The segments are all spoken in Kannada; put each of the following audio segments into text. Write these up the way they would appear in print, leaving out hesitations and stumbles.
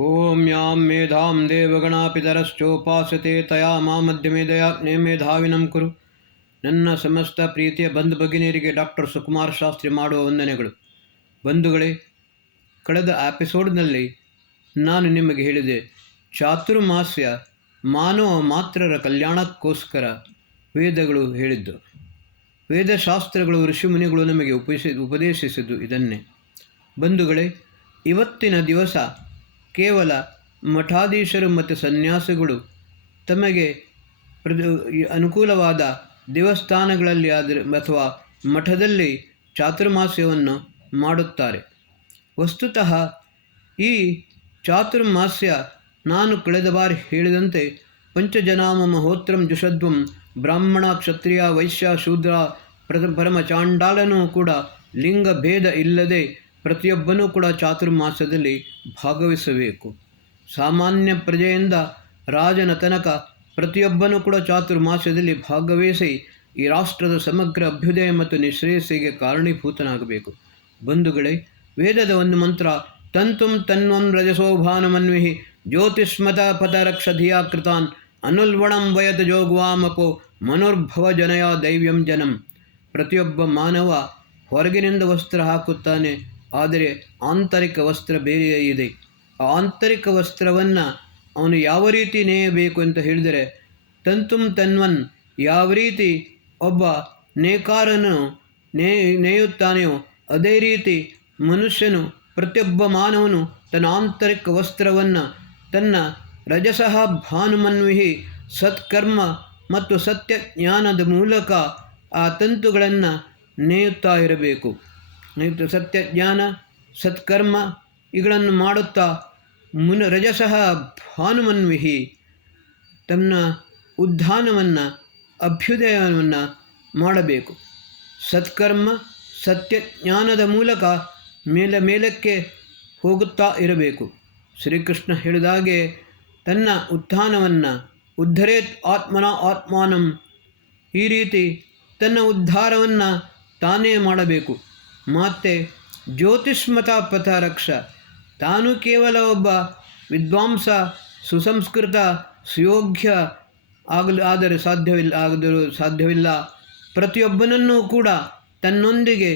ಓಂ ಯಾಂ ಮೇಧಾಂ ದೇವಗಣಾ ಪಿತರಶ್ಚೋಪಾಸತೆ ತಯಾ ಮಧ್ಯಮೇಧಯಾಗ್ನೇ ಮೇಧಾವಿನಂ ಕುರು. ನನ್ನ ಸಮಸ್ತ ಪ್ರೀತಿಯ ಬಂಧು ಭಗಿನಿಯರಿಗೆ ಡಾಕ್ಟರ್ ಸುಕುಮಾರ್ ಶಾಸ್ತ್ರಿ ಮಾಡುವ ವಂದನೆಗಳು. ಬಂಧುಗಳೇ, ಕಳೆದ ಎಪಿಸೋಡ್ನಲ್ಲಿ ನಾನು ನಿಮಗೆ ಹೇಳಿದೆ, ಚಾತುರ್ಮಾಸ್ಯ ಮಾನವ ಮಾತ್ರರ ಕಲ್ಯಾಣಕ್ಕೋಸ್ಕರ ವೇದಗಳು ಹೇಳಿದ್ದು. ವೇದಶಾಸ್ತ್ರಗಳು ಋಷಿಮುನಿಗಳು ನಮಗೆ ಉಪದೇಶಿಸಿದ್ದು ಇದನ್ನೇ. ಬಂಧುಗಳೇ, ಇವತ್ತಿನ ದಿವಸ ಕೇವಲ ಮಠಾಧೀಶರು ಮತ್ತು ಸನ್ಯಾಸಿಗಳು ತಮಗೆ ಅನುಕೂಲವಾದ ದೇವಸ್ಥಾನಗಳಲ್ಲಿ ಅಥವಾ ಮಠದಲ್ಲಿ ಚಾತುರ್ಮಾಸ್ಯವನ್ನು ಮಾಡುತ್ತಾರೆ. ವಸ್ತುತಃ ಈ ಚಾತುರ್ಮಾಸ್ಯ ನಾನು ಕಳೆದ ಬಾರಿ ಹೇಳಿದಂತೆ ಪಂಚಜನಾಮ ಮಹೋತ್ರಂ ಜುಷಧ್ವಂ ಬ್ರಾಹ್ಮಣ ಕ್ಷತ್ರಿಯ ವೈಶ್ಯ ಶೂದ್ರ ಪರಮ ಚಾಂಡಾಲನೂ ಕೂಡ ಲಿಂಗ ಭೇದ ಇಲ್ಲದೆ ಪ್ರತಿಯೊಬ್ಬನೂ ಕೂಡ ಚಾತುರ್ಮಾಸ್ಯದಲ್ಲಿ ಭಾಗವಹಿಸಬೇಕು. ಸಾಮಾನ್ಯ ಪ್ರಜೆಯಿಂದ ರಾಜನ ತನಕ ಪ್ರತಿಯೊಬ್ಬನೂ ಕೂಡ ಚಾತುರ್ಮಾಸ್ಯದಲ್ಲಿ ಭಾಗವಹಿಸಿ ಈ ರಾಷ್ಟ್ರದ ಸಮಗ್ರ ಅಭ್ಯುದಯ ಮತ್ತು ನಿಶ್ರೇಯಸ್ಸಿಗೆ ಕಾರಣೀಭೂತನಾಗಬೇಕು. ಬಂಧುಗಳೇ, ವೇದದ ಒಂದು ಮಂತ್ರ, ತಂತುಂ ತನ್ವಂ ರಜಸೋಭಾನಮನ್ವಿಹಿ ಜ್ಯೋತಿಷ್ಮತ ಪತರಕ್ಷ ಧಿಯಾ ಕೃತಾನ್ ಅನುಲ್ವಣಂ ವಯತ ಜೋಗ್ವಾಮಪೋ ಮನೋರ್ಭವ ಜನಯ ದೈವ್ಯಂ ಜನಂ. ಪ್ರತಿಯೊಬ್ಬ ಮಾನವ ಹೊರಗಿನಿಂದ ವಸ್ತ್ರ ಹಾಕುತ್ತಾನೆ, ಆದರೆ ಆಂತರಿಕ ವಸ್ತ್ರ ಬೇರೆಯೇ ಇದೆ. ಆ ಆಂತರಿಕ ವಸ್ತ್ರವನ್ನು ಅವನು ಯಾವ ರೀತಿ ನೇಯಬೇಕು ಅಂತ ಹೇಳಿದರೆ, ತಂತುಂ ತನ್ವನ್, ಯಾವ ರೀತಿ ಒಬ್ಬ ನೇಕಾರನು ನೇಯುತ್ತಾನೆಯೋ ಅದೇ ರೀತಿ ಮನುಷ್ಯನು, ಪ್ರತಿಯೊಬ್ಬ ಮಾನವನು ತನ್ನ ಆಂತರಿಕ ವಸ್ತ್ರವನ್ನು ತನ್ನ ರಜಸಃ ಭಾನುಮನ್ವಿಹಿ ಸತ್ಕರ್ಮ ಮತ್ತು ಸತ್ಯ ಜ್ಞಾನದ ಮೂಲಕ ಆ ತಂತುಗಳನ್ನು ನೇಯುತ್ತಾ ಇರಬೇಕು. ಸತ್ಯ ಜ್ಞಾನ ಸತ್ಕರ್ಮ ಇವುಗಳನ್ನು ಮಾಡುತ್ತಾ ರಜಸಃ ಭಾನುಮನ್ವಿಹಿ ತನ್ನ ಉದ್ಧಾನವನ್ನು ಅಭ್ಯುದಯವನ್ನು ಮಾಡಬೇಕು. ಸತ್ಕರ್ಮ ಸತ್ಯ ಜ್ಞಾನದ ಮೂಲಕ ಮೇಲಕ್ಕೆ ಹೋಗುತ್ತಾ ಇರಬೇಕು. ಶ್ರೀಕೃಷ್ಣ ಹೇಳಿದಾಗೆ ತನ್ನ ಉತ್ಥಾನವನ್ನು ಉದ್ಧರೇತ್ ಆತ್ಮನ ಆತ್ಮಾನಂ, ಈ ರೀತಿ ತನ್ನ ಉದ್ಧಾರವನ್ನು ತಾನೇ ಮಾಡಬೇಕು. ಮತ್ತು ಜ್ಯೋತಿಷ್ಮತ ಪಥರಕ್ಷ, ತಾನು ಕೇವಲ ಒಬ್ಬ ವಿದ್ವಾಂಸ ಸುಸಂಸ್ಕೃತ ಸುಯೋಗ್ಯ ಆದರೂ ಸಾಧ್ಯವಿಲ್ಲ. ಪ್ರತಿಯೊಬ್ಬನನ್ನೂ ಕೂಡ ತನ್ನೊಂದಿಗೆ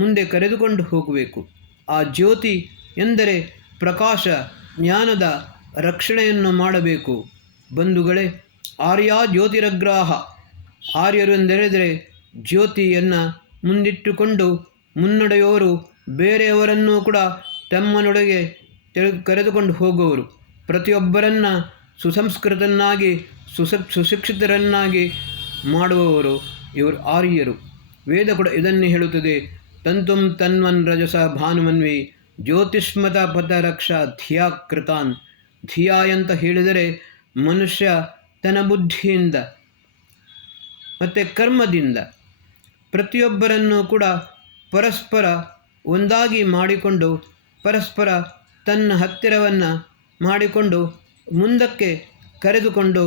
ಮುಂದೆ ಕರೆದುಕೊಂಡು ಹೋಗಬೇಕು. ಆ ಜ್ಯೋತಿ ಎಂದರೆ ಪ್ರಕಾಶ, ಜ್ಞಾನದ ರಕ್ಷಣೆಯನ್ನು ಮಾಡಬೇಕು. ಬಂಧುಗಳೇ, ಆರ್ಯ ಜ್ಯೋತಿರಗ್ರಾಹ, ಆರ್ಯರು ಎಂದೆಳೆದರೆ ಜ್ಯೋತಿಯನ್ನು ಮುಂದಿಟ್ಟುಕೊಂಡು ಮುನ್ನಡೆಯುವವರು, ಬೇರೆಯವರನ್ನೂ ಕೂಡ ತಮ್ಮನೊಳಗೆ ಕರೆದುಕೊಂಡು ಹೋಗುವವರು, ಪ್ರತಿಯೊಬ್ಬರನ್ನು ಸುಸಂಸ್ಕೃತರನ್ನಾಗಿ ಸುಶಿಕ್ಷಿತರನ್ನಾಗಿ ಮಾಡುವವರು ಇವರು ಆರ್ಯರು. ವೇದ ಕೂಡ ಇದನ್ನೇ ಹೇಳುತ್ತದೆ, ತಂತುಂ ತನ್ವನ್ ರಜಸ ಭಾನುಮನ್ವಿ ಜ್ಯೋತಿಷ್ಮತ ಪಥರಕ್ಷ ಧಿಯಾ ಕೃತಾನ್. ಧಿಯಾ ಅಂತ ಹೇಳಿದರೆ ಮನುಷ್ಯ ತನ್ನ ಬುದ್ಧಿಯಿಂದ ಮತ್ತು ಕರ್ಮದಿಂದ ಪ್ರತಿಯೊಬ್ಬರನ್ನು ಕೂಡ ಪರಸ್ಪರ ಒಂದಾಗಿ ಮಾಡಿಕೊಂಡು ಪರಸ್ಪರ ತನ್ನ ಹತ್ತಿರವನ್ನು ಮಾಡಿಕೊಂಡು ಮುಂದಕ್ಕೆ ಕರೆದುಕೊಂಡು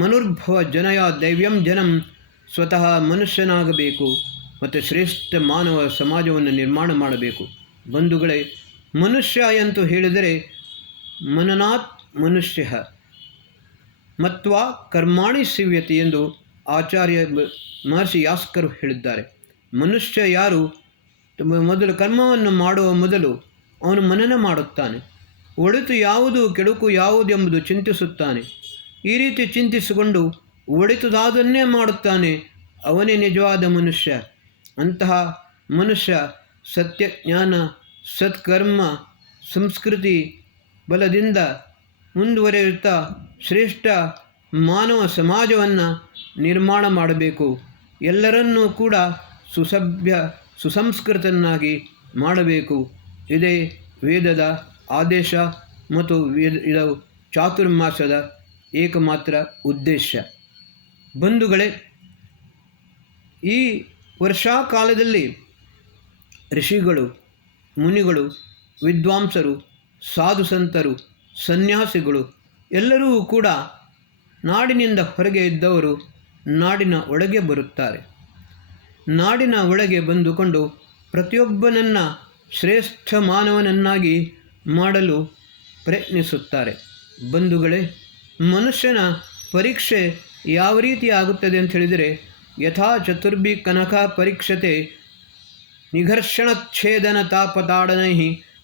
ಮನುರ್ಭವ ಜನಯ ದೈವ್ಯಂ ಜನಂ, ಸ್ವತಃ ಮನುಷ್ಯನಾಗಬೇಕು ಮತ್ತು ಶ್ರೇಷ್ಠ ಮಾನವ ಸಮಾಜವನ್ನು ನಿರ್ಮಾಣ ಮಾಡಬೇಕು. ಬಂಧುಗಳೇ, ಮನುಷ್ಯ ಎಂದು ಹೇಳಿದರೆ ಮನನಾತ್ ಮನುಷ್ಯ ಮತ್ವಾ ಕರ್ಮಾಣಿ ಸಿವ್ಯತಿ ಎಂದು ಆಚಾರ್ಯ ಮಹರ್ಷಿ ಯಾಸ್ಕರು ಹೇಳಿದ್ದಾರೆ. ಮನುಷ್ಯ ಯಾರು ಮೊದಲು ಕರ್ಮವನ್ನು ಮಾಡುವ ಮೊದಲು ಅವನು ಮನನ ಮಾಡುತ್ತಾನೆ. ಒಳಿತು ಯಾವುದು ಕೆಡುಕು ಯಾವುದು ಎಂಬುದು ಚಿಂತಿಸುತ್ತಾನೆ. ಈ ರೀತಿ ಚಿಂತಿಸಿಕೊಂಡು ಒಳಿತುದಾದನ್ನೇ ಮಾಡುತ್ತಾನೆ, ಅವನೇ ನಿಜವಾದ ಮನುಷ್ಯ. ಅಂತಹ ಮನುಷ್ಯ ಸತ್ಯ ಜ್ಞಾನ ಸತ್ಕರ್ಮ ಸಂಸ್ಕೃತಿ ಬಲದಿಂದ ಮುಂದುವರಿಯುತ್ತಾ ಶ್ರೇಷ್ಠ ಮಾನವ ಸಮಾಜವನ್ನು ನಿರ್ಮಾಣ ಮಾಡಬೇಕು. ಎಲ್ಲರನ್ನೂ ಕೂಡ ಸುಸಂಸ್ಕೃತನಾಗಿ ಮಾಡಬೇಕು. ಇದೇ ವೇದದ ಆದೇಶ ಮತ್ತು ಇದು ಚಾತುರ್ಮಾಸದ ಏಕಮಾತ್ರ ಉದ್ದೇಶ. ಬಂಧುಗಳೇ, ಈ ವರ್ಷಾಕಾಲದಲ್ಲಿ ಋಷಿಗಳು, ಮುನಿಗಳು, ವಿದ್ವಾಂಸರು, ಸಾಧು ಸಂತರು, ಸನ್ಯಾಸಿಗಳು ಎಲ್ಲರೂ ಕೂಡ ನಾಡಿನಿಂದ ಹೊರಗೆ ಇದ್ದವರು ನಾಡಿನ ಒಳಗೆ ಬರುತ್ತಾರೆ. ನಾಡಿನ ಒಳಗೆ ಬಂದುಕೊಂಡು ಪ್ರತಿಯೊಬ್ಬನನ್ನು ಶ್ರೇಷ್ಠ ಮಾನವನನ್ನಾಗಿ ಮಾಡಲು ಪ್ರಯತ್ನಿಸುತ್ತಾರೆ. ಬಂಧುಗಳೇ, ಮನುಷ್ಯನ ಪರೀಕ್ಷೆ ಯಾವ ರೀತಿ ಆಗುತ್ತದೆ ಅಂತ ಹೇಳಿದರೆ, ಯಥಾ ಚತುರ್ಭಿ ಕನಕ ಪರೀಕ್ಷತೆ ನಿಘರ್ಷಣಚ್ಛೇದನ ತಾಪತಾಡನೈ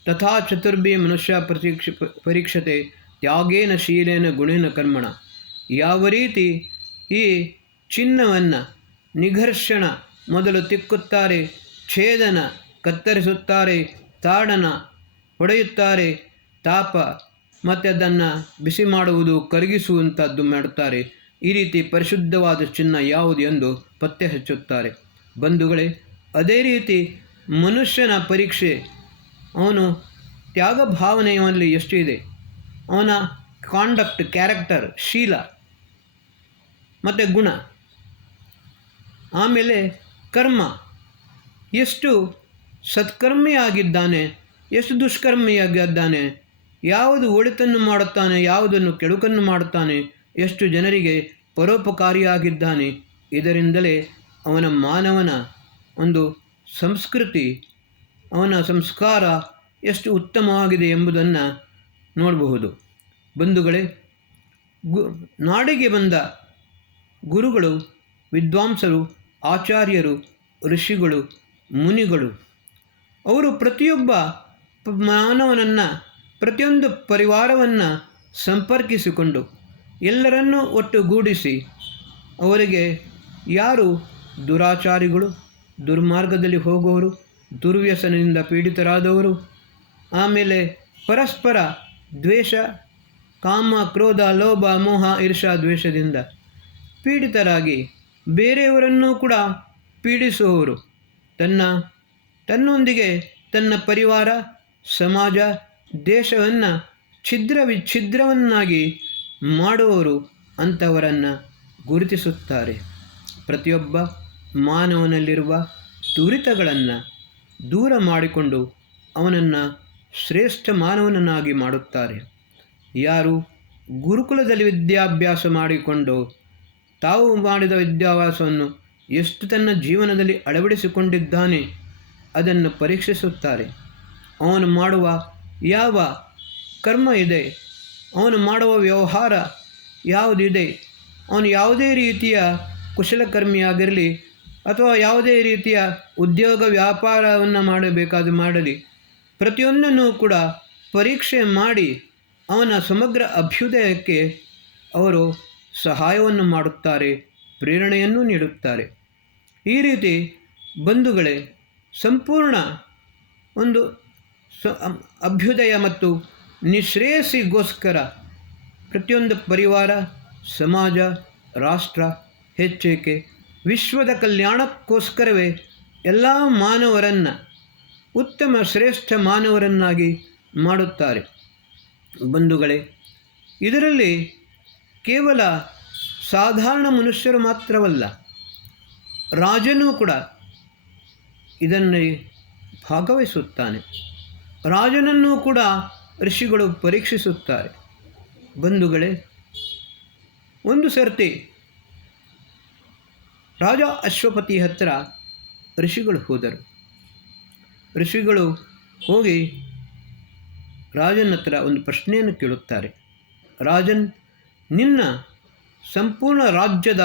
ತಥಾ ಚತುರ್ಭಿ ಮನುಷ್ಯ ಪರೀಕ್ಷತೆ ತ್ಯಾಗೇನ ಶೀಲೇನ ಗುಣೇನ ಕರ್ಮಣ. ಯಾವ ರೀತಿ ಈ ಚಿನ್ನವನ್ನು ನಿಘರ್ಷಣ ಮೊದಲು ತಿಕ್ಕುತ್ತಾರೆ, ಛೇದನ ಕತ್ತರಿಸುತ್ತಾರೆ, ತಾಡನ ಹೊಡೆಯುತ್ತಾರೆ, ತಾಪ ಮತ್ತು ಅದನ್ನು ಬಿಸಿ ಮಾಡುವುದು, ಕರಗಿಸುವಂಥದ್ದು ಮಾಡುತ್ತಾರೆ. ಈ ರೀತಿ ಪರಿಶುದ್ಧವಾದ ಚಿನ್ನ ಯಾವುದು ಎಂದು ಪತ್ತೆ ಹಚ್ಚುತ್ತಾರೆ. ಬಂಧುಗಳೇ, ಅದೇ ರೀತಿ ಮನುಷ್ಯನ ಪರೀಕ್ಷೆ ಅವನು ತ್ಯಾಗ ಭಾವನೆಯಲ್ಲಿ ಎಷ್ಟು ಇದೆ, ಅವನ ಕಾಂಡಕ್ಟ್, ಕ್ಯಾರೆಕ್ಟರ್, ಶೀಲ ಮತ್ತು ಗುಣ, ಆಮೇಲೆ ಕರ್ಮ, ಎಷ್ಟು ಸತ್ಕರ್ಮಿಯಾಗಿದ್ದಾನೆ, ಎಷ್ಟು ದುಷ್ಕರ್ಮಿಯಾಗಿದ್ದಾನೆ, ಯಾವುದು ಒಳಿತನ್ನು ಮಾಡುತ್ತಾನೆ, ಯಾವುದನ್ನು ಕೆಡುಕನ್ನು ಮಾಡುತ್ತಾನೆ, ಎಷ್ಟು ಜನರಿಗೆ ಪರೋಪಕಾರಿಯಾಗಿದ್ದಾನೆ. ಇದರಿಂದಲೇ ಅವನ ಮಾನವನ ಒಂದು ಸಂಸ್ಕೃತಿ, ಅವನ ಸಂಸ್ಕಾರ ಎಷ್ಟು ಉತ್ತಮವಾಗಿದೆ ಎಂಬುದನ್ನು ನೋಡಬಹುದು. ಬಂಧುಗಳೇ, ನಾಡಿಗೆ ಬಂದ ಗುರುಗಳು, ವಿದ್ವಾಂಸರು, ಆಚಾರ್ಯರು, ಋಷಿಗಳು, ಮುನಿಗಳು, ಅವರು ಪ್ರತಿಯೊಬ್ಬ ಮಾನವನನ್ನು, ಪ್ರತಿಯೊಂದು ಪರಿವಾರವನ್ನು ಸಂಪರ್ಕಿಸಿಕೊಂಡು ಎಲ್ಲರನ್ನೂ ಒಟ್ಟುಗೂಡಿಸಿ ಅವರಿಗೆ ಯಾರು ದುರಾಚಾರಿಗಳು, ದುರ್ಮಾರ್ಗದಲ್ಲಿ ಹೋಗುವವರು, ದುರ್ವ್ಯಸನದಿಂದ ಪೀಡಿತರಾದವರು, ಆಮೇಲೆ ಪರಸ್ಪರ ದ್ವೇಷ, ಕಾಮ, ಕ್ರೋಧ, ಲೋಭ, ಮೋಹ, ಈರ್ಷಾ, ದ್ವೇಷದಿಂದ ಪೀಡಿತರಾಗಿ ಬೇರೆಯವರನ್ನೂ ಕೂಡ ಪೀಡಿಸುವವರು, ತನ್ನೊಂದಿಗೆ ತನ್ನ ಪರಿವಾರ, ಸಮಾಜ, ದೇಶವನ್ನು ಛಿದ್ರವನ್ನಾಗಿ ಮಾಡುವವರು ಅಂಥವರನ್ನು ಗುರುತಿಸುತ್ತಾರೆ. ಪ್ರತಿಯೊಬ್ಬ ಮಾನವನಲ್ಲಿರುವ ದುರಿತಗಳನ್ನು ದೂರ ಮಾಡಿಕೊಂಡು ಅವನನ್ನು ಶ್ರೇಷ್ಠ ಮಾನವನನ್ನಾಗಿ ಮಾಡುತ್ತಾರೆ. ಯಾರು ಗುರುಕುಲದಲ್ಲಿ ವಿದ್ಯಾಭ್ಯಾಸ ಮಾಡಿಕೊಂಡು ತಾವು ಮಾಡಿದ ವಿದ್ಯಾಭ್ಯಾಸವನ್ನು ಎಷ್ಟು ತನ್ನ ಜೀವನದಲ್ಲಿ ಅಳವಡಿಸಿಕೊಂಡಿದ್ದಾನೆ ಅದನ್ನು ಪರೀಕ್ಷಿಸುತ್ತಾರೆ. ಅವನು ಮಾಡುವ ಯಾವ ಕರ್ಮ ಇದೆ, ಅವನು ಮಾಡುವ ವ್ಯವಹಾರ ಯಾವುದಿದೆ, ಅವನು ಯಾವುದೇ ರೀತಿಯ ಕುಶಲಕರ್ಮಿಯಾಗಿರಲಿ ಅಥವಾ ಯಾವುದೇ ರೀತಿಯ ಉದ್ಯೋಗ ವ್ಯಾಪಾರವನ್ನು ಮಾಡಲಿ, ಪ್ರತಿಯೊಂದನ್ನು ಕೂಡ ಪರೀಕ್ಷೆ ಮಾಡಿ ಅವನ ಸಮಗ್ರ ಅಭ್ಯುದಯಕ್ಕೆ ಅವರು ಸಹಾಯವನ್ನು ಮಾಡುತ್ತಾರೆ, ಪ್ರೇರಣೆಯನ್ನು ನೀಡುತ್ತಾರೆ. ಈ ರೀತಿ ಬಂಧುಗಳೇ, ಸಂಪೂರ್ಣ ಒಂದು ಅಭ್ಯುದಯ ಮತ್ತು ನಿಶ್ರೇಯಸ್ಸಿಗೋಸ್ಕರ ಪ್ರತಿಯೊಂದು ಪರಿವಾರ, ಸಮಾಜ, ರಾಷ್ಟ್ರ ಹೆಚ್ಚೇಕೆ ವಿಶ್ವದ ಕಲ್ಯಾಣಕ್ಕೋಸ್ಕರವೇ ಎಲ್ಲ ಮಾನವರನ್ನು ಉತ್ತಮ ಶ್ರೇಷ್ಠ ಮಾನವರನ್ನಾಗಿ ಮಾಡುತ್ತಾರೆ. ಬಂಧುಗಳೇ, ಇದರಲ್ಲಿ ಕೇವಲ ಸಾಧಾರಣ ಮನುಷ್ಯರು ಮಾತ್ರವಲ್ಲ, ರಾಜನೂ ಕೂಡ ಇದನ್ನು ಭಾಗವಹಿಸುತ್ತಾನೆ. ರಾಜನನ್ನೂ ಕೂಡ ಋಷಿಗಳು ಪರೀಕ್ಷಿಸುತ್ತಾರೆ. ಬಂಧುಗಳೇ, ಒಂದು ಸರ್ತಿ ರಾಜ ಅಶ್ವಪತಿ ಹತ್ತಿರ ಋಷಿಗಳು ಹೋದರು. ಋಷಿಗಳು ಹೋಗಿ ರಾಜನ ಹತ್ರ ಒಂದು ಪ್ರಶ್ನೆಯನ್ನು ಕೇಳುತ್ತಾರೆ. ರಾಜನ್, ನಿನ್ನ ಸಂಪೂರ್ಣ ರಾಜ್ಯದ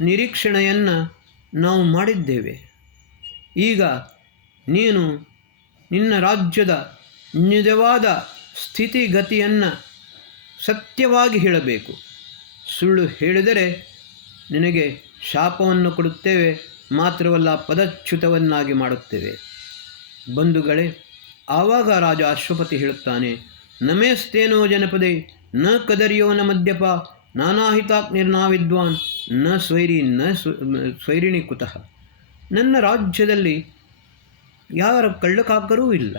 ನಿರೀಕ್ಷಣೆಯನ್ನು ನಾವು ಮಾಡಿದ್ದೇವೆ. ಈಗ ನೀನು ನಿನ್ನ ರಾಜ್ಯದ ನಿಜವಾದ ಸ್ಥಿತಿಗತಿಯನ್ನು ಸತ್ಯವಾಗಿ ಹೇಳಬೇಕು. ಸುಳ್ಳು ಹೇಳಿದರೆ ನಿನಗೆ ಶಾಪವನ್ನು ಕೊಡುತ್ತೇವೆ, ಮಾತ್ರವಲ್ಲ ಪದಚ್ಯುತವನ್ನಾಗಿ ಮಾಡುತ್ತೇವೆ. ಬಂಧುಗಳೇ, ಆವಾಗ ರಾಜ ಅಶ್ವಪತಿ ಹೇಳುತ್ತಾನೆ, ನಮೇಸ್ತೇನೋ ಜನಪದೇ ನ ಕದರ್ಯೋ ನ ಮದ್ಯಪ ನಾನಾಹಿತಾಗ್ನಿರ್ನಾ ವಿದ್ವಾನ್ ನ ಸ್ವೈರಿಣಿ ಕುತಃ. ನನ್ನ ರಾಜ್ಯದಲ್ಲಿ ಯಾರ ಕಳ್ಳಕಾಕರೂ ಇಲ್ಲ,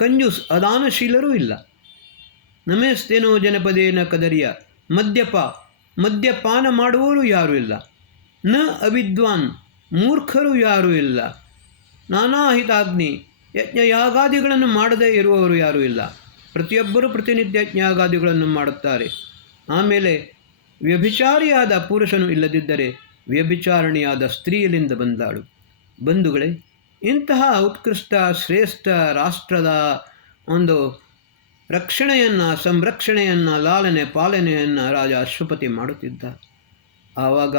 ಕಂಜೂಸ್ ಅದಾನಶೀಲರೂ ಇಲ್ಲ. ನಮೇಸ್ತೇನೋ ಜನಪದೇ ನ ಕದರ್ಯ, ಮದ್ಯಪಾನ ಮಾಡುವವರು ಯಾರೂ ಇಲ್ಲ. ನ ಅವಿದ್ವಾನ್, ಮೂರ್ಖರು ಯಾರೂ ಇಲ್ಲ. ನಾನಾಹಿತಾಗ್ನಿ, ಯಜ್ಞಯಾಗಾದಿಗಳನ್ನು ಮಾಡದೇ ಇರುವವರು ಯಾರೂ ಇಲ್ಲ. ಪ್ರತಿಯೊಬ್ಬರೂ ಪ್ರತಿನಿತ್ಯ ಯಜ್ಞಯಾಗಾದಿಗಳನ್ನು ಮಾಡುತ್ತಾರೆ. ಆಮೇಲೆ ವ್ಯಭಿಚಾರಿಯಾದ ಪುರುಷನು ಇಲ್ಲದಿದ್ದರೆ ವ್ಯಭಿಚಾರಣಿಯಾದ ಸ್ತ್ರೀಯಲ್ಲಿಂದ ಬಂದಾಳು. ಬಂಧುಗಳೇ, ಇಂತಹ ಉತ್ಕೃಷ್ಟ ಶ್ರೇಷ್ಠ ರಾಷ್ಟ್ರದ ಒಂದು ರಕ್ಷಣೆಯನ್ನು, ಸಂರಕ್ಷಣೆಯನ್ನು, ಲಾಲನೆ ಪಾಲನೆಯನ್ನು ರಾಜ ಅಶ್ವಪತಿ ಮಾಡುತ್ತಿದ್ದ. ಆವಾಗ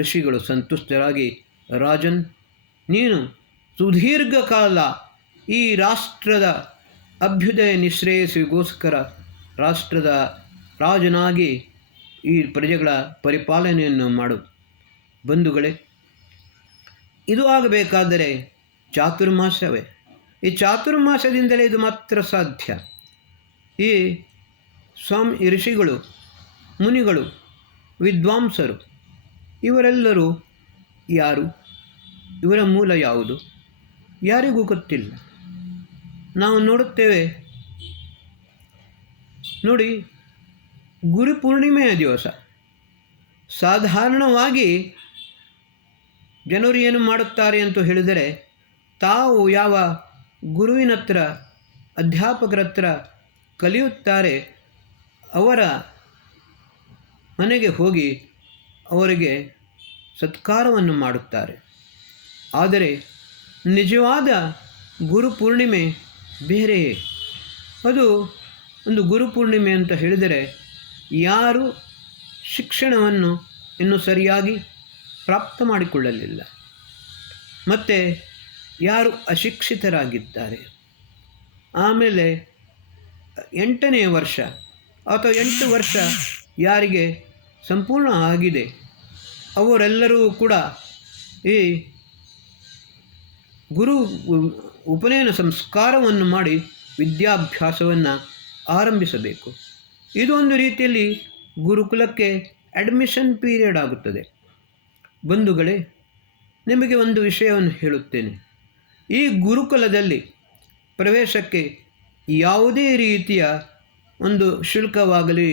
ಋಷಿಗಳು ಸಂತುಷ್ಟರಾಗಿ, ರಾಜನ್, ನೀನು ಸುದೀರ್ಘ ಕಾಲ ಈ ರಾಷ್ಟ್ರದ ಅಭ್ಯುದಯ ನಿಶ್ರೇಯಸ್ಸಿಗೋಸ್ಕರ ರಾಷ್ಟ್ರದ ರಾಜನಾಗಿ ಈ ಪ್ರಜೆಗಳ ಪರಿಪಾಲನೆಯನ್ನು ಮಾಡು. ಬಂಧುಗಳೇ, ಇದು ಆಗಬೇಕಾದರೆ ಚಾತುರ್ಮಾಸವೇ. ಈ ಚಾತುರ್ಮಾಸದಿಂದಲೇ ಇದು ಮಾತ್ರ ಸಾಧ್ಯ. ಈ ಋಷಿಗಳು, ಮುನಿಗಳು, ವಿದ್ವಾಂಸರು ಇವರೆಲ್ಲರೂ ಯಾರು? ಇವರ ಮೂಲ ಯಾವುದು? ಯಾರಿಗೂ ಗೊತ್ತಿಲ್ಲ. ನಾವು ನೋಡುತ್ತೇವೆ ನೋಡಿ, ಗುರುಪೂರ್ಣಿಮೆಯ ದಿವಸ ಸಾಧಾರಣವಾಗಿ ಜನರು ಏನು ಮಾಡುತ್ತಾರೆ ಅಂತ ಹೇಳಿದರೆ, ತಾವು ಯಾವ ಗುರುವಿನ ಹತ್ರ, ಅಧ್ಯಾಪಕರ ಹತ್ರ ಕಲಿಯುತ್ತಾರೆ ಅವರ ಮನೆಗೆ ಹೋಗಿ ಅವರಿಗೆ ಸತ್ಕಾರವನ್ನು ಮಾಡುತ್ತಾರೆ. ಆದರೆ ನಿಜವಾದ ಗುರುಪೂರ್ಣಿಮೆ ಬೇರೆಯೇ. ಅದು ಒಂದು ಗುರುಪೂರ್ಣಿಮೆ ಅಂತ ಹೇಳಿದರೆ, ಯಾರು ಶಿಕ್ಷಣವನ್ನು ಇನ್ನೂ ಸರಿಯಾಗಿ ಪ್ರಾಪ್ತ ಮಾಡಿಕೊಳ್ಳಲಿಲ್ಲ ಮತ್ತು ಯಾರು ಅಶಿಕ್ಷಿತರಾಗಿದ್ದಾರೆ, ಆಮೇಲೆ 8ನೇ ವರ್ಷ ಅಥವಾ 8 ವರ್ಷ ಯಾರಿಗೆ ಸಂಪೂರ್ಣ ಆಗಿದೆ ಅವರೆಲ್ಲರೂ ಕೂಡ ಈ ಗುರು ಉಪನಯನ ಸಂಸ್ಕಾರವನ್ನು ಮಾಡಿ ವಿದ್ಯಾಭ್ಯಾಸವನ್ನು ಆರಂಭಿಸಬೇಕು. ಇದು ಒಂದು ರೀತಿಯಲ್ಲಿ ಗುರುಕುಲಕ್ಕೆ ಅಡ್ಮಿಷನ್ ಪೀರಿಯಡ್ ಆಗುತ್ತದೆ. ಬಂಧುಗಳೇ, ನಿಮಗೆ ಒಂದು ವಿಷಯವನ್ನು ಹೇಳುತ್ತೇನೆ. ಈ ಗುರುಕುಲದಲ್ಲಿ ಪ್ರವೇಶಕ್ಕೆ ಯಾವುದೇ ರೀತಿಯ ಒಂದು ಶುಲ್ಕವಾಗಲಿ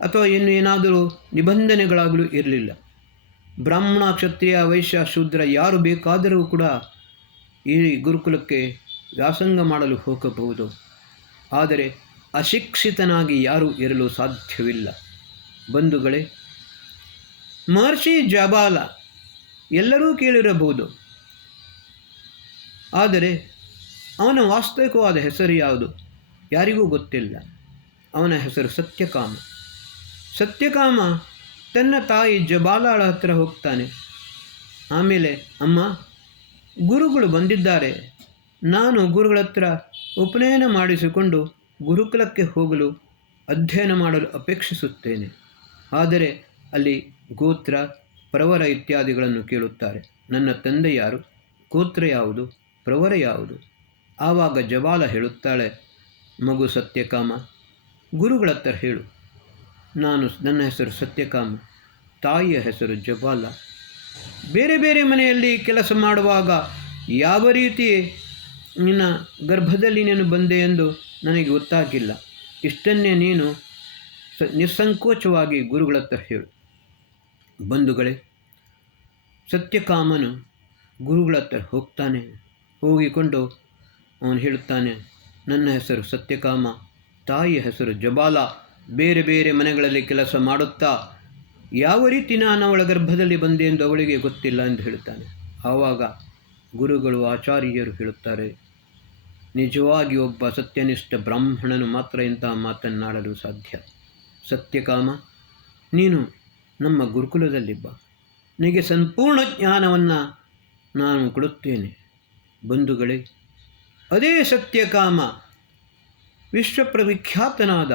ಅಥವಾ ಏನಾದರೂ ನಿಬಂಧನೆಗಳಾಗಲೂ ಇರಲಿಲ್ಲ. ಬ್ರಾಹ್ಮಣ, ಕ್ಷತ್ರಿಯ, ವೈಶ್ಯ, ಶೂದ್ರ ಯಾರು ಬೇಕಾದರೂ ಕೂಡ ಈ ಗುರುಕುಲಕ್ಕೆ ವ್ಯಾಸಂಗ ಮಾಡಲು ಹೋಗಬಹುದು. ಆದರೆ ಅಶಿಕ್ಷಿತನಾಗಿ ಯಾರೂ ಇರಲು ಸಾಧ್ಯವಿಲ್ಲ. ಬಂಧುಗಳೇ, ಮಹರ್ಷಿ ಜಾಬಾಲ ಎಲ್ಲರೂ ಕೇಳಿರಬಹುದು, ಆದರೆ ಅವನ ವಾಸ್ತವಿಕವಾದ ಹೆಸರು ಯಾವುದು ಯಾರಿಗೂ ಗೊತ್ತಿಲ್ಲ. ಅವನ ಹೆಸರು ಸತ್ಯಕಾಮ. ಸತ್ಯಕಾಮ ತನ್ನ ತಾಯಿ ಜಬಾಲಾಳ ಹತ್ರ ಹೋಗ್ತಾನೆ. ಆಮೇಲೆ, ಅಮ್ಮ, ಗುರುಗಳು ಬಂದಿದ್ದಾರೆ, ನಾನು ಗುರುಗಳ ಹತ್ರ ಉಪನಯನ ಮಾಡಿಸಿಕೊಂಡು ಗುರುಕುಲಕ್ಕೆ ಹೋಗಲು ಅಧ್ಯಯನ ಮಾಡಲು ಅಪೇಕ್ಷಿಸುತ್ತೇನೆ. ಆದರೆ ಅಲ್ಲಿ ಗೋತ್ರ, ಪ್ರವರ ಇತ್ಯಾದಿಗಳನ್ನು ಕೇಳುತ್ತಾರೆ. ನನ್ನ ತಂದೆ ಯಾರು, ಗೋತ್ರ ಯಾವುದು, ಪ್ರವರ ಯಾವುದು? ಆವಾಗ ಜಬಾಲ ಹೇಳುತ್ತಾಳೆ, ಮಗು ಸತ್ಯಕಾಮ, ಗುರುಗಳ ಹತ್ರ ಹೇಳು, ನನ್ನ ಹೆಸರು ಸತ್ಯಕಾಮ, ತಾಯಿಯ ಹೆಸರು ಜಬಾಲ. ಬೇರೆ ಬೇರೆ ಮನೆಯಲ್ಲಿ ಕೆಲಸ ಮಾಡುವಾಗ ಯಾವ ರೀತಿ ನಿನ್ನ ಗರ್ಭದಲ್ಲಿ ನೀನು ಬಂದೆ ಎಂದು ನನಗೆ ಗೊತ್ತಾಗಿಲ್ಲ. ಇಷ್ಟನ್ನೇ ನೀನು ನಿಸ್ಸಂಕೋಚವಾಗಿ ಗುರುಗಳ ಹತ್ರ ಹೇಳು. ಬಂಧುಗಳೇ, ಸತ್ಯಕಾಮನು ಗುರುಗಳ ಹತ್ರ ಹೋಗ್ತಾನೆ. ಹೋಗಿಕೊಂಡು ಅವನು ಹೇಳುತ್ತಾನೆ, ನನ್ನ ಹೆಸರು ಸತ್ಯಕಾಮ, ತಾಯಿಯ ಹೆಸರು ಜಬಾಲ. ಬೇರೆ ಬೇರೆ ಮನೆಗಳಲ್ಲಿ ಕೆಲಸ ಮಾಡುತ್ತಾ ಯಾವ ರೀತಿ ನಾನು ಅವಳ ಗರ್ಭದಲ್ಲಿ ಬಂದೆ ಎಂದು ಅವಳಿಗೆ ಗೊತ್ತಿಲ್ಲ ಎಂದು ಹೇಳುತ್ತಾನೆ. ಆವಾಗ ಗುರುಗಳು, ಆಚಾರ್ಯರು ಹೇಳುತ್ತಾರೆ, ನಿಜವಾಗಿ ಒಬ್ಬ ಸತ್ಯನಿಷ್ಠ ಬ್ರಾಹ್ಮಣನು ಮಾತ್ರ ಇಂತಹ ಮಾತನ್ನಾಡಲು ಸಾಧ್ಯ. ಸತ್ಯಕಾಮ, ನೀನು ನಮ್ಮ ಗುರುಕುಲದಲ್ಲಿ ಬಾ, ನಿನಗೆ ಸಂಪೂರ್ಣ ಜ್ಞಾನವನ್ನು ನಾನು ಕೊಡುತ್ತೇನೆ. ಬಂಧುಗಳೇ, ಅದೇ ಸತ್ಯಕಾಮ ವಿಶ್ವಪ್ರವಿಖ್ಯಾತನಾದ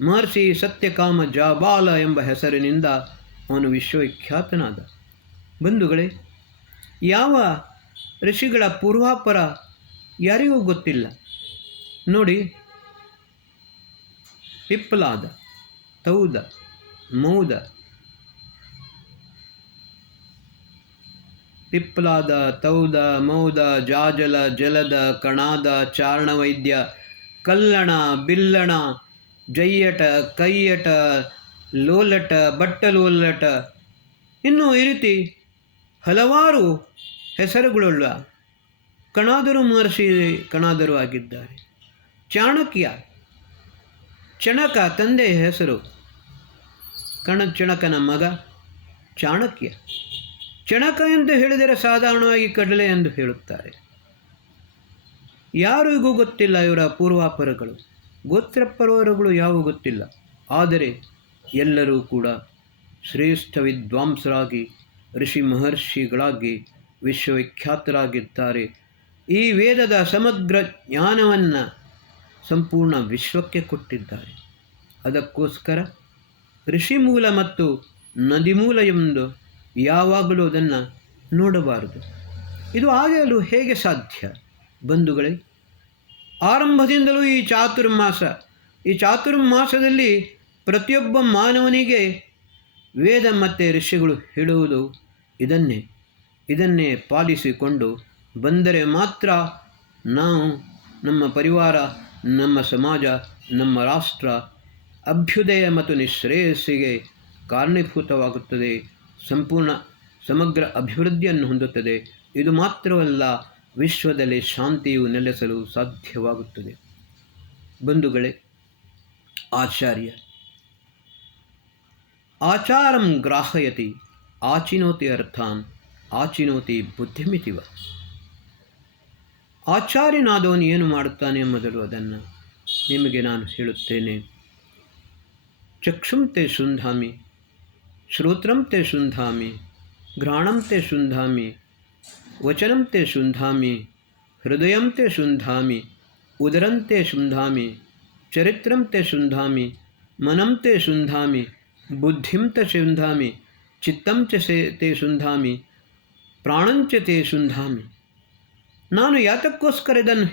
ಮಹರ್ಷಿ ಸತ್ಯಕಾಮ ಜಾಬಾಲ ಎಂಬ ಹೆಸರಿನಿಂದ ಅವನು ವಿಶ್ವವಿಖ್ಯಾತನಾದ. ಬಂಧುಗಳೇ, ಯಾವ ಋಷಿಗಳ ಪೂರ್ವಾಪರ ಯಾರಿಗೂ ಗೊತ್ತಿಲ್ಲ. ನೋಡಿ, ಪಿಪ್ಪಲಾದ, ತೌದ, ಮೌದ, ಪಿಪ್ಪಲಾದ, ತೌದ, ಮೌದ, ಜಾಜಲ, ಜಲದ, ಕಣಾದ, ಚಾರಣವೈದ್ಯ, ಕಲ್ಲಣ, ಬಿಲ್ಲಣ, ಜಯ್ಯಟ, ಕೈಯಟ, ಲೋಲಟ, ಬಟ್ಟಲೋಲಟ, ಇನ್ನೂ ಈ ರೀತಿ ಹಲವಾರು ಹೆಸರುಗಳುಳ್ಳ ಕಣಾದರು ಮಹರ್ಷಿ ಕಣಾದರು ಆಗಿದ್ದಾರೆ. ಚಾಣಕ್ಯ, ಚಣಕ ತಂದೆಯ ಹೆಸರು, ಚಣಕನ ಮಗ ಚಾಣಕ್ಯ. ಚಣಕ ಎಂದು ಹೇಳಿದರೆ ಸಾಧಾರಣವಾಗಿ ಕಡಲೆ ಎಂದು ಹೇಳುತ್ತಾರೆ. ಯಾರಿಗೂ ಗೊತ್ತಿಲ್ಲ ಇವರ ಪೂರ್ವಾಪರಗಳು. ಗೋತ್ರಪರವರುಗಳು ಯಾವುವು ಗೊತ್ತಿಲ್ಲ. ಆದರೆ ಎಲ್ಲರೂ ಕೂಡ ಶ್ರೇಷ್ಠ ವಿದ್ವಾಂಸರಾಗಿ ಋಷಿ ಮಹರ್ಷಿಗಳಾಗಿ ವಿಶ್ವವಿಖ್ಯಾತರಾಗಿದ್ದಾರೆ. ಈ ವೇದದ ಸಮಗ್ರ ಜ್ಞಾನವನ್ನು ಸಂಪೂರ್ಣ ವಿಶ್ವಕ್ಕೆ ಕೊಟ್ಟಿದ್ದಾರೆ. ಅದಕ್ಕೋಸ್ಕರ ಋಷಿಮೂಲ ಮತ್ತು ನದಿಮೂಲ ಎಂದು ಯಾವಾಗಲೂ ಅದನ್ನು ನೋಡಬಾರದು. ಇದು ಆಗಲು ಹೇಗೆ ಸಾಧ್ಯ ಬಂಧುಗಳೇ? ಆರಂಭದಿಂದಲೂ ಈ ಚಾತುರ್ಮಾಸದಲ್ಲಿ ಪ್ರತಿಯೊಬ್ಬ ಮಾನವನಿಗೆ ವೇದ ಮತ್ತು ಋಷಿಗಳು ಹೇಳುವುದು ಇದನ್ನೇ ಪಾಲಿಸಿಕೊಂಡು ಬಂದರೆ ಮಾತ್ರ ನಾವು, ನಮ್ಮ ಪರಿವಾರ, ನಮ್ಮ ಸಮಾಜ, ನಮ್ಮ ರಾಷ್ಟ್ರ ಅಭ್ಯುದಯ ಮತ್ತು ನಿಶ್ರೇಯಸ್ಸಿಗೆ ಕಾರಣೀಭೂತವಾಗುತ್ತದೆ, ಸಮಗ್ರ ಅಭಿವೃದ್ಧಿಯನ್ನು ಹೊಂದುತ್ತದೆ. ಇದು ಮಾತ್ರವಲ್ಲ, ವಿಶ್ವದಲ್ಲಿ ಶಾಂತಿಯು ನೆಲೆಸಲು ಸಾಧ್ಯವಾಗುತ್ತದೆ. ಬಂಧುಗಳೇ, ಆಚಾರಂ ಗ್ರಾಹಯತಿ ಆಚಿನೋತಿ ಅರ್ಥಾನ್ ಆಚಿನೋತಿ ಬುದ್ಧಿಮಿತಿವ. ಆಚಾರ್ಯನಾದವನು ಏನು ಮಾಡುತ್ತಾನೆ ಮೊದಲು ಅದನ್ನು ನಿಮಗೆ ನಾನು ಹೇಳುತ್ತೇನೆ. ಚಕ್ಷುಂ ತೇ ಶುಂಧಾಮಿ, ಶ್ರೋತ್ರಂ ತೇ ಶುಂಧಾಮಿ, ಘ್ರಾಣಂ ತೇ ಶುಂಧಾಮಿ, ವಚನಂ ತೇ ಶುಂಧಾಮಿ, ಹೃದಯಂ ತೇ ಶುಂಧಾಮಿ, ಉದರಂ ತೇ ಶುಂಧಾಮಿ, ಚರಿತ್ರಂ ತೇ ಶುಂಧಾಮಿ, ಮನಂ ತೇ ಶುಂಧಾಮಿ, ಬುದ್ಧಿಂ ತೇ ಶುಂಧಾಮಿ, ಚಿತ್ತಂ ತೇ ಶುಂಧಾಮಿ, ಪ್ರಾಣಂಚ ತೇ ಶುಂಧಾಮಿ. ನಾನು ಯಾತಕ್ಕೋಸ್ಕರ ಇದನ್ನು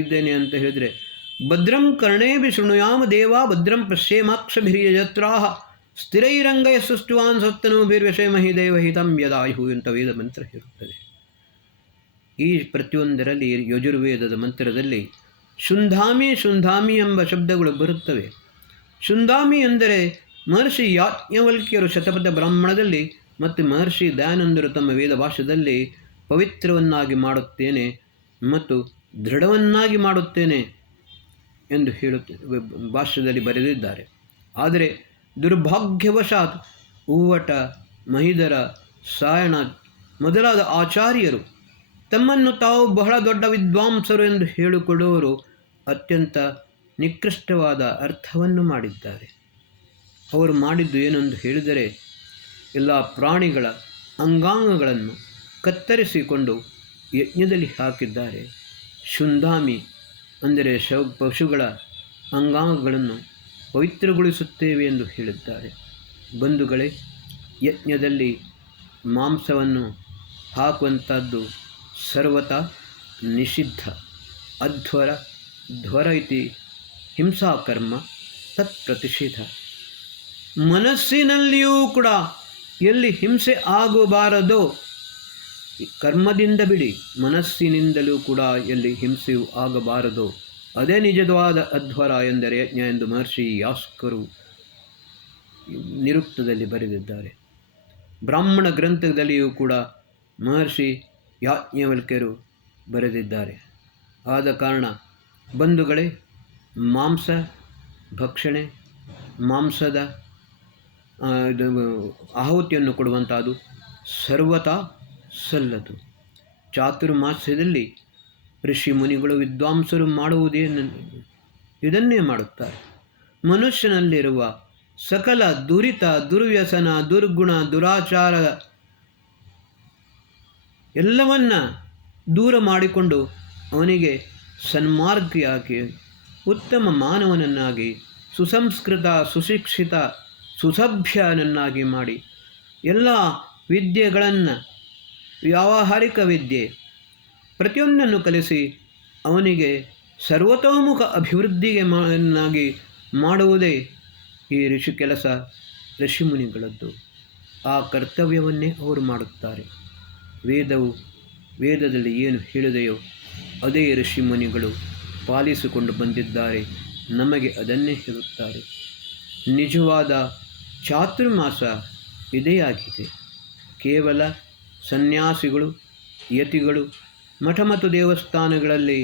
ಇದ್ದೇನೆ ಅಂತ ಹೇಳಿದರೆ, ಭದ್ರಂ ಕರ್ಣೇಭಿ ಶೃಣುಯಾಮ ದೇವಾ ಭದ್ರಂ ಪಶ್ಯೇಮಾಕ್ಷಭಿರ್ಯಜತ್ರಾಹ ಸ್ಥಿರೈರಂಗಯ ಸೃಷ್ಟುವಾನ್ ಸತ್ತನೋಭಿರ್ವಶೇಮಹಿ ದೇವಹಿತಂ ಯದಾಯು ಅಂತ ವೇದ ಮಂತ್ರ ಹೇಳುತ್ತದೆ. ಈ ಪ್ರತಿಯೊಂದರಲ್ಲಿ ಯಜುರ್ವೇದದ ಮಂತ್ರದಲ್ಲಿ ಶುಂಧಾಮಿ ಶುಂಧಾಮಿ ಎಂಬ ಶಬ್ದಗಳು ಬರುತ್ತವೆ. ಶುಂಧಾಮಿ ಎಂದರೆ ಮಹರ್ಷಿ ಯಾಜ್ಞವಲ್ಕ್ಯರು ಶತಪಥ ಬ್ರಾಹ್ಮಣದಲ್ಲಿ ಮತ್ತು ಮಹರ್ಷಿ ದಯಾನಂದರು ತಮ್ಮ ವೇದ ಭಾಷೆಯಲ್ಲಿ ಪವಿತ್ರವನ್ನಾಗಿ ಮಾಡುತ್ತೇನೆ ಮತ್ತು ದೃಢವನ್ನಾಗಿ ಮಾಡುತ್ತೇನೆ ಎಂದು ಭಾಷ್ಯದಲ್ಲಿ ಬರೆದಿದ್ದಾರೆ. ಆದರೆ ದುರ್ಭಾಗ್ಯವಶಾತ್ ಊವಟ, ಮಹಿಧರ, ಸಾಯಣ ಮೊದಲಾದ ಆಚಾರ್ಯರು ತಮ್ಮನ್ನು ತಾವು ಬಹಳ ದೊಡ್ಡ ವಿದ್ವಾಂಸರು ಎಂದು ಹೇಳಿಕೊಳ್ಳುವವರು ಅತ್ಯಂತ ನಿಕೃಷ್ಟವಾದ ಅರ್ಥವನ್ನು ಮಾಡಿದ್ದಾರೆ. ಅವರು ಮಾಡಿದ್ದು ಏನೆಂದು ಹೇಳಿದರೆ, ಎಲ್ಲ ಪ್ರಾಣಿಗಳ ಅಂಗಾಂಗಗಳನ್ನು ಕತ್ತರಿಸಿಕೊಂಡು ಯಜ್ಞದಲ್ಲಿ ಹಾಕಿದ್ದಾರೆ. ಶುಂಧಾಮಿ ಅಂದರೆ ಪಶುಗಳ ಅಂಗಾಂಗಗಳನ್ನು ಪವಿತ್ರಗೊಳಿಸುತ್ತೇವೆ ಎಂದು ಹೇಳಿದ್ದಾರೆ. ಬಂಧುಗಳೇ, ಯಜ್ಞದಲ್ಲಿ ಮಾಂಸವನ್ನು ಹಾಕುವಂಥದ್ದು ಸರ್ವತಾ ನಿಷಿದ್ಧ. ಧ್ವರ ಇತಿ ಹಿಂಸಾಕರ್ಮ ತತ್ ಪ್ರತಿಷೇಧ. ಮನಸ್ಸಿನಲ್ಲಿಯೂ ಕೂಡ ಎಲ್ಲಿ ಹಿಂಸೆ ಆಗಬಾರದೋ, ಕರ್ಮದಿಂದ ಬಿಡಿ, ಮನಸ್ಸಿನಿಂದಲೂ ಕೂಡ ಎಲ್ಲಿ ಹಿಂಸೆಯೂ ಆಗಬಾರದೋ ಅದೇ ನಿಜವಾದ ಅಧ್ವರ ಎಂದರೆ ಯಜ್ಞ ಎಂದು ಮಹರ್ಷಿ ಯಾಸ್ಕರು ನಿರುಕ್ತದಲ್ಲಿ ಬರೆದಿದ್ದಾರೆ. ಬ್ರಾಹ್ಮಣ ಗ್ರಂಥದಲ್ಲಿಯೂ ಕೂಡ ಮಹರ್ಷಿ ಯಾಜ್ಞವಲ್ಕ್ಯರು ಬರೆದಿದ್ದಾರೆ. ಆದ ಕಾರಣ ಬಂಧುಗಳೇ, ಮಾಂಸ ಭಕ್ಷಣೆ, ಮಾಂಸದ ಆಹುತಿಯನ್ನು ಕೊಡುವಂಥದ್ದು ಸರ್ವತಾ ಸಲ್ಲದು. ಚಾತುರ್ಮಾಸ್ಯದಲ್ಲಿ ಋಷಿ ಮುನಿಗಳು ವಿದ್ವಾಂಸರು ಇದನ್ನೇ ಮಾಡುತ್ತಾರೆ. ಮನುಷ್ಯನಲ್ಲಿರುವ ಸಕಲ ದುರಿತ, ದುರ್ವ್ಯಸನ, ದುರ್ಗುಣ, ದುರಾಚಾರ ಎಲ್ಲವನ್ನ ದೂರ ಮಾಡಿಕೊಂಡು ಅವನಿಗೆ ಸನ್ಮಾರ್ಗಿಯಾಗಿ ಉತ್ತಮ ಮಾನವನನ್ನಾಗಿ, ಸುಸಂಸ್ಕೃತ, ಸುಶಿಕ್ಷಿತ, ಸುಸಭ್ಯನನ್ನಾಗಿ ಮಾಡಿ ಎಲ್ಲ ವಿದ್ಯೆಗಳನ್ನು, ವ್ಯಾವಹಾರಿಕ ವಿದ್ಯೆ ಪ್ರತಿಯೊಂದನ್ನು ಕಲಿಸಿ ಅವನಿಗೆ ಸರ್ವತೋಮುಖ ಅಭಿವೃದ್ಧಿಗೆ ಮಾಡುವುದೇ ಈ ಋಷಿಮುನಿಗಳದ್ದು. ಆ ಕರ್ತವ್ಯವನ್ನೇ ಅವರು ಮಾಡುತ್ತಾರೆ. ವೇದದಲ್ಲಿ ಏನು ಹೇಳಿದೆಯೋ ಅದೇ ಋಷಿಮುನಿಗಳು ಪಾಲಿಸಿಕೊಂಡು ಬಂದಿದ್ದಾರೆ. ನಮಗೆ ಅದನ್ನೇ ಹೇಳುತ್ತಾರೆ. ನಿಜವಾದ ಚಾತುರ್ಮಾಸ ಇದೇ ಆಗಿದೆ. ಕೇವಲ ಸನ್ಯಾಸಿಗಳು, ಯತಿಗಳು ಮಠ ಮತ್ತು ದೇವಸ್ಥಾನಗಳಲ್ಲಿ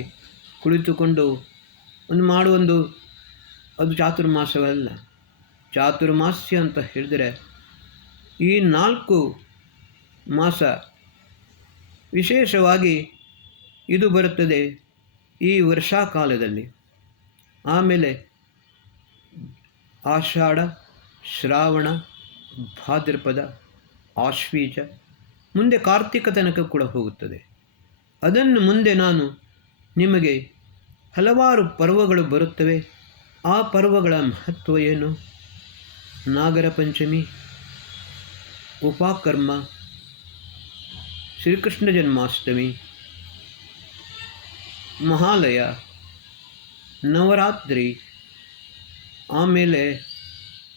ಕುಳಿತುಕೊಂಡು ಅದು ಚಾತುರ್ಮಾಸವಲ್ಲ. ಚಾತುರ್ಮಾಸ್ಯ ಅಂತ ಹೇಳಿದರೆ ಈ 4 ಮಾಸ ವಿಶೇಷವಾಗಿ ಇದು ಬರುತ್ತದೆ ಈ ವರ್ಷಾಕಾಲದಲ್ಲಿ. ಆಮೇಲೆ ಆಷಾಢ, ಶ್ರಾವಣ, ಭಾದ್ರಪದ, ಆಶ್ವೀಜ, ಮುಂದೆ ಕಾರ್ತಿಕ ತನಕ ಕೂಡ ಹೋಗುತ್ತದೆ. ಅದನ್ನು ಮುಂದೆ ನಾನು ನಿಮಗೆ ಹಲವಾರು ಪರ್ವಗಳು ಬರುತ್ತವೆ. ಆ ಪರ್ವಗಳ ಮಹತ್ವ ಏನು? ನಾಗರ ಪಂಚಮಿ, ಉಪಕರ್ಮ, ಶ್ರೀಕೃಷ್ಣ ಜನ್ಮಾಷ್ಟಮಿ, ಮಹಾಲಯ, ನವರಾತ್ರಿ, ಆಮೇಲೆ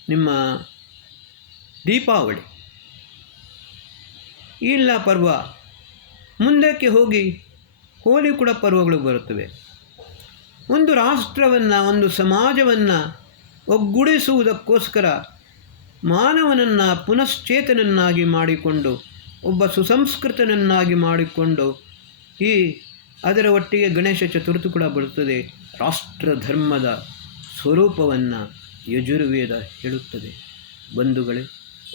ನಿಮ್ಮ ದೀಪಾವಳಿ, ಇಲ್ಲ ಪರ್ವ. ಮುಂದಕ್ಕೆ ಹೋಗಿ ಹೋಲಿ ಕೂಡ ಪರ್ವಗಳು ಬರುತ್ತವೆ. ಒಂದು ರಾಷ್ಟ್ರವನ್ನು, ಒಂದು ಸಮಾಜವನ್ನು ಒಗ್ಗೂಡಿಸುವುದಕ್ಕೋಸ್ಕರ ಮಾನವನನ್ನು ಪುನಶ್ಚೇತನನ್ನಾಗಿ ಮಾಡಿಕೊಂಡು, ಒಬ್ಬ ಸುಸಂಸ್ಕೃತನನ್ನಾಗಿ ಮಾಡಿಕೊಂಡು, ಅದರ ಒಟ್ಟಿಗೆ ಗಣೇಶ ಚತುರ್ಥಿ ಕೂಡ ಬರುತ್ತದೆ. ರಾಷ್ಟ್ರ ಧರ್ಮದ ಸ್ವರೂಪವನ್ನು ಯಜುರ್ವೇದ ಹೇಳುತ್ತದೆ. ಬಂಧುಗಳೇ,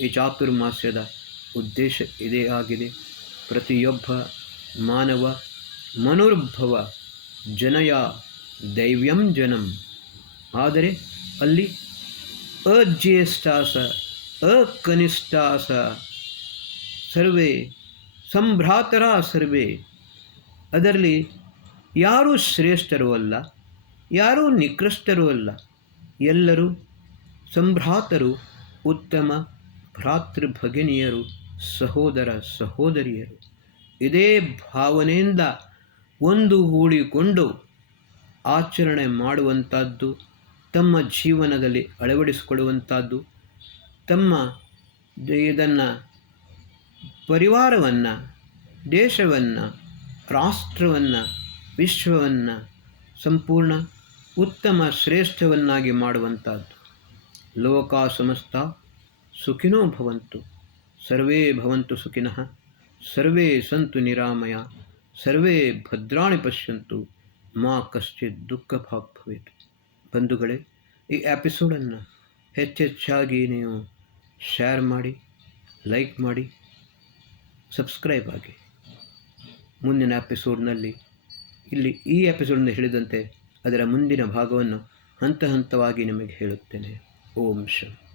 ಈ ಚಾತುರ್ಮಾಸ್ಯದ ಉದ್ದೇಶ ಇದೇ ಆಗಿದೆ. ಪ್ರತಿಯೊಬ್ಬ ಮಾನವ ಮನುರ್ಭವ ಜನಯ ದೈವ್ಯಂ ಜನಂ. ಆದರೆ ಅಲ್ಲಿ ಅಜ್ಯೇಷ್ಠಾಸ ಅಕನಿಷ್ಠಾಸ ಸರ್ವೇ ಸಂಭ್ರಾತರ ಸರ್ವೇ. ಅದರಲ್ಲಿ ಯಾರೂ ಶ್ರೇಷ್ಠರೂ ಅಲ್ಲ, ಯಾರೂ ನಿಕೃಷ್ಟರೂ ಅಲ್ಲ, ಎಲ್ಲರೂ ಸಂಭ್ರಾತರು, ಉತ್ತಮ ಭ್ರಾತೃ ಭಗಿನಿಯರು, ಸಹೋದರ ಸಹೋದರಿಯರು. ಇದೇ ಭಾವನೆಯಿಂದ ಒಂದುಗೂಡಿಕೊಂಡು ಆಚರಣೆ ಮಾಡುವಂಥದ್ದು, ತಮ್ಮ ಜೀವನದಲ್ಲಿ ಅಳವಡಿಸಿಕೊಳ್ಳುವಂಥದ್ದು, ತಮ್ಮ ಇದನ್ನು ಪರಿವಾರವನ್ನು, ದೇಶವನ್ನು, ರಾಷ್ಟ್ರವನ್ನು, ವಿಶ್ವವನ್ನು ಸಂಪೂರ್ಣ ಉತ್ತಮ ಶ್ರೇಷ್ಠವನ್ನಾಗಿ ಮಾಡುವಂಥದ್ದು. ಲೋಕ ಸಮಸ್ತ ಸುಖಿನೋ ಭವಂತು, ಸರ್ವೇ ಭವಂತು ಸುಖಿನಃ, ಸರ್ವೇ ಸಂತು ನಿರಾಮಯ, ಸರ್ವೇ ಭದ್ರಾಣಿ ಪಶ್ಯಂತು, ಮಾ ಕಶ್ಚಿತ್ ದುಃಖ ಭಾಗ್ ಭವೇತ್. ಬಂಧುಗಳೇ, ಈ ಎಪಿಸೋಡನ್ನು ಹೆಚ್ಚೆಚ್ಚಾಗಿ ನೀವು ಶೇರ್ ಮಾಡಿ, ಲೈಕ್ ಮಾಡಿ, ಸಬ್ಸ್ಕ್ರೈಬ್ ಆಗಿ. ಮುಂದಿನ ಎಪಿಸೋಡ್ನಲ್ಲಿ ಈ ಎಪಿಸೋಡ್ನ ಹೇಳಿದಂತೆ ಅದರ ಮುಂದಿನ ಭಾಗವನ್ನು ಹಂತ ಹಂತವಾಗಿ ನಿಮಗೆ ಹೇಳುತ್ತೇನೆ. ಓಂ ಶಾಂತಿ.